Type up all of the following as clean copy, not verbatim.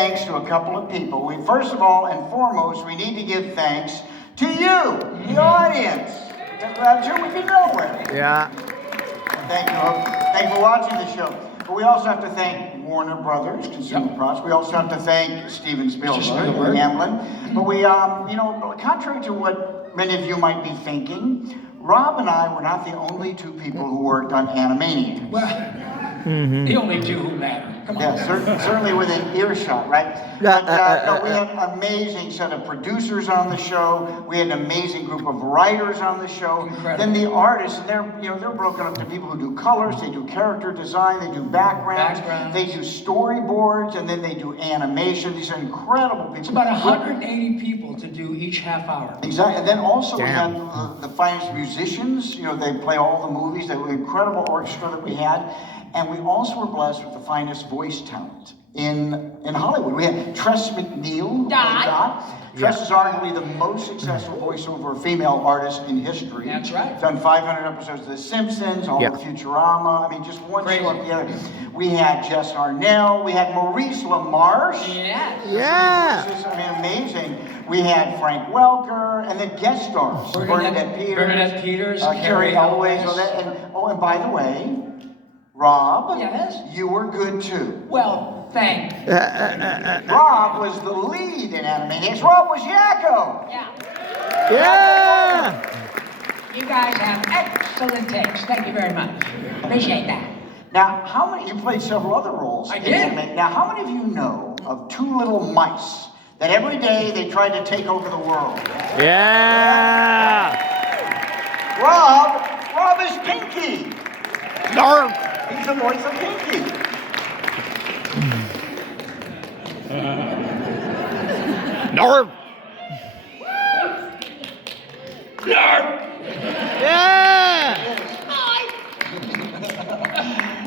thanks to a couple of people. First of all and foremost, we need to give thanks to you, the audience. Without you, we'd be nowhere. Yeah. Thank you for watching the show. But we also have to thank Warner Brothers, Consumer Products. We also have to thank Steven Spielberg, Hamlin. But we, contrary to what many of you might be thinking, Rob and I were not the only two people who worked on Animaniacs. Well, the only two who matter. Come on. Yeah, certainly within earshot, right? But no, we had an amazing set of producers on the show. We had an amazing group of writers on the show. Incredible. Then the artists, and they're broken up to people who do colors, they do character design, they do backgrounds, they do storyboards, and then they do animation. These are incredible people. It's about 180 people to do each half hour. Exactly, and then also we had the finest musicians. They play all the movies. They were an incredible orchestra that we had. And we also were blessed with the finest voice talent in Hollywood. We had Tress MacNeille, who played Dot. Tress is arguably the most successful voiceover female artist in history. That's right. Done 500 episodes of The Simpsons, all of Futurama. I mean, just one show after the other. We had Jess Arnell. We had Maurice LaMarche. Yeah. I mean, amazing. We had Frank Welker, and then guest stars. Bernadette Peters. Carrie Elways. And by the way, Rob, yes? You were good too. Well, thanks. Rob was the lead in Animaniacs. Rob was Yakko. Yeah. You guys have excellent takes. Thank you very much. Appreciate that. Now, you played several other roles. I did. Now, how many of you know of two little mice that every day they tried to take over the world? Yeah. Rob is Pinky. Norm. He's the voice of Pinky. Norm. Yeah.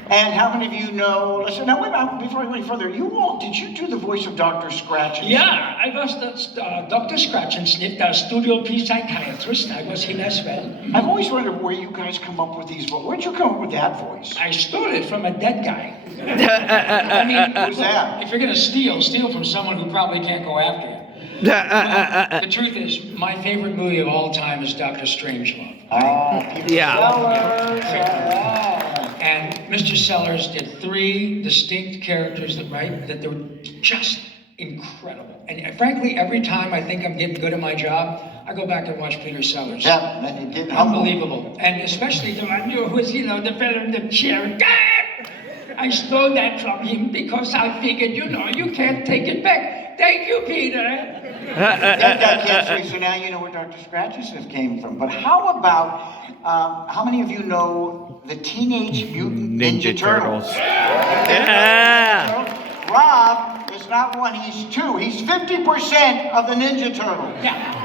And how many of you know? Listen, now wait, before I go any further, did you do the voice of Dr. Scratch? Yeah, I was the Dr. Scratch and Sniff, the studio P psychiatrist. I was him as well. I've always wondered where you guys come up with these. Where'd you come up with that voice? I stole it from a dead guy. I mean, who's that? If you're gonna steal from someone who probably can't go after you. Well, the truth is, my favorite movie of all time is Dr. Strangelove. And Mr. Sellers did 3 distinct characters that they were just incredible. And frankly, every time I think I'm getting good at my job, I go back and watch Peter Sellers. Yeah, and you did unbelievable. And especially the one who was, the fellow in the chair. I stole that from him because I figured, you can't take it back. Thank you, Peter. That guy can't say, so now you know where Dr. Scratches came from. But how about, how many of you know the Teenage Mutant Ninja Turtles? Yeah. Rob is not one, he's 2. He's 50% of the Ninja Turtles. Yeah.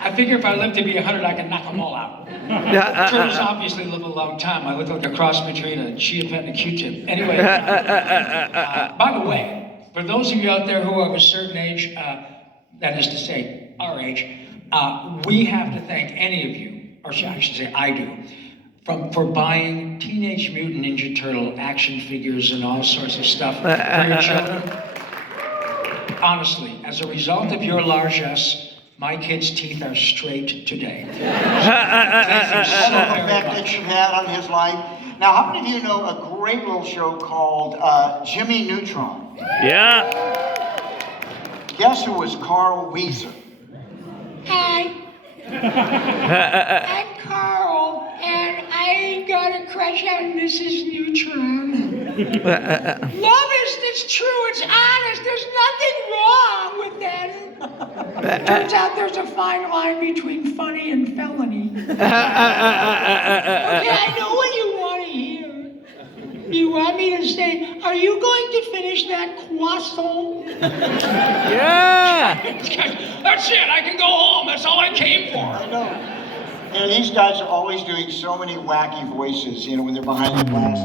I figure if I live to be 100, I can knock them all out. Turtles obviously live a long time. I look like a cross between a Chia Pet and a Q-tip. Anyway, by the way, for those of you out there who are of a certain age, that is to say, our age, we have to thank any of you, or I should say I do, for buying Teenage Mutant Ninja Turtle action figures and all sorts of stuff for your children. Honestly, as a result of your largesse, my kid's teeth are straight today. Thank you so very much. That you've had on his life. Now, how many of you know a great little show called Jimmy Neutron? Yeah. Guess who was Carl Weezer? Hi. I'm Carl, and I got a crush on Mrs. Neutron. Love it's true, it's honest, there's nothing wrong with that. Turns out there's a fine line between funny and felony. Okay, I know what you want to hear. You want me to say, are you going to finish that croissant? Yeah. That's it, I can go home, that's all I came for. I know. You know, these guys are always doing so many wacky voices, you know, when they're behind the glass.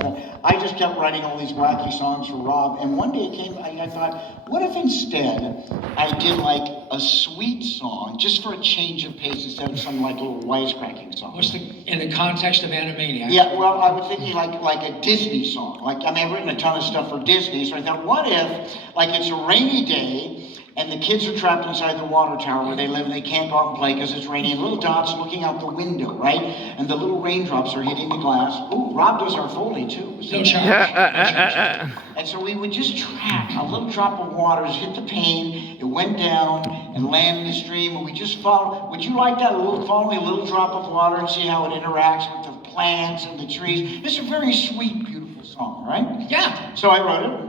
I just kept writing all these wacky songs for Rob, and one day it came, I thought, what if instead I did like a sweet song, just for a change of pace, instead of some like little wisecracking song? What's in the context of Animaniacs? Yeah, well, I was thinking like a Disney song. Like, I mean, I've written a ton of stuff for Disney, so I thought, what if, like, it's a rainy day, and the kids are trapped inside the water tower where they live and they can't go out and play because it's raining. And little Dot's looking out the window, right? And the little raindrops are hitting the glass. Ooh, Rob does our Foley too. No charge. And so we would just track a little drop of water, hit the pane, it went down and landed in the stream, and we just follow. Would you like that? Following a little drop of water and see how it interacts with the plants and the trees? It's a very sweet, beautiful song, right? Yeah. So I wrote it.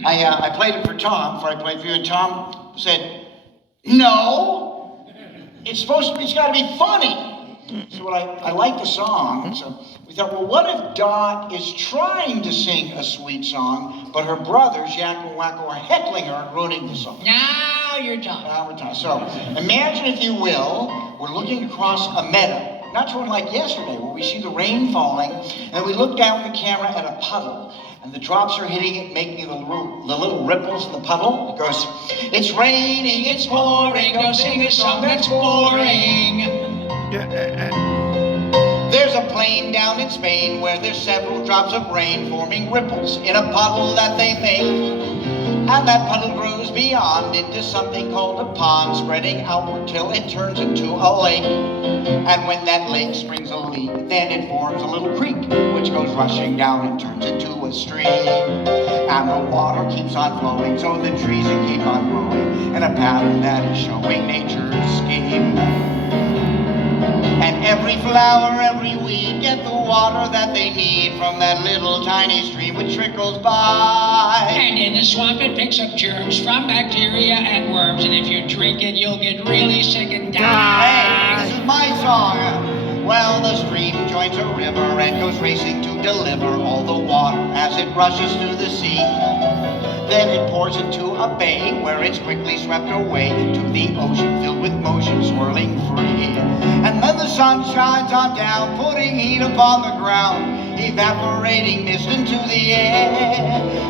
I played it for Tom before I played for you, and Tom said, "No, it's got to be funny." So I liked the song, so we thought, well, what if Dot is trying to sing a sweet song, but her brothers, Yakko and Wacko, are heckling her and ruining the song? Now you're talking. Now we're talking. So imagine, if you will, we're looking across a meadow, not one like yesterday, where we see the rain falling, and we look down the camera at a puddle. And the drops are hitting it, making the little ripples in the puddle. It goes, "It's raining, it's pouring, go sing a song that's boring." There's a plane down in Spain where there's several drops of rain forming ripples in a puddle that they make. And that puddle grows beyond into something called a pond, spreading outward till it turns into a lake. And when that lake springs a leak, then it forms a little creek, which goes rushing down and turns into a stream. And the water keeps on flowing, so the trees keep on growing in a pattern that is showing nature's scheme. And every flower, every weed get the water that they need from that little tiny stream which trickles by. And in the swamp it picks up germs from bacteria and worms, and if you drink it you'll get really sick and die. Hey, this is my song. Well, the stream joins a river and goes racing to deliver all the water as it rushes to the sea. Then it pours into a bay where it's quickly swept away to the ocean filled with motion swirling free. And then the sun shines on down, putting heat upon the ground, evaporating mist into the air.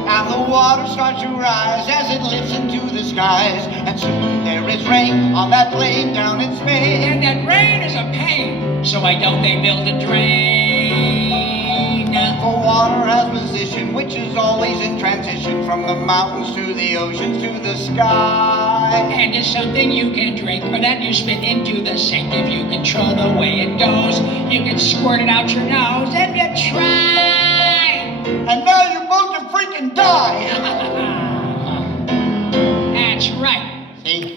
And the water starts to rise as it lifts into the skies, and soon there is rain on that plain down in Spain. And that rain is a pain, so why don't they build a drain? For water has position, which is always in transition from the mountains to the oceans to the sky. And it's something you can drink or that you spit into the sink. If you control the way it goes, you can squirt it out your nose if you try. And now you're about to freaking die. That's right. See?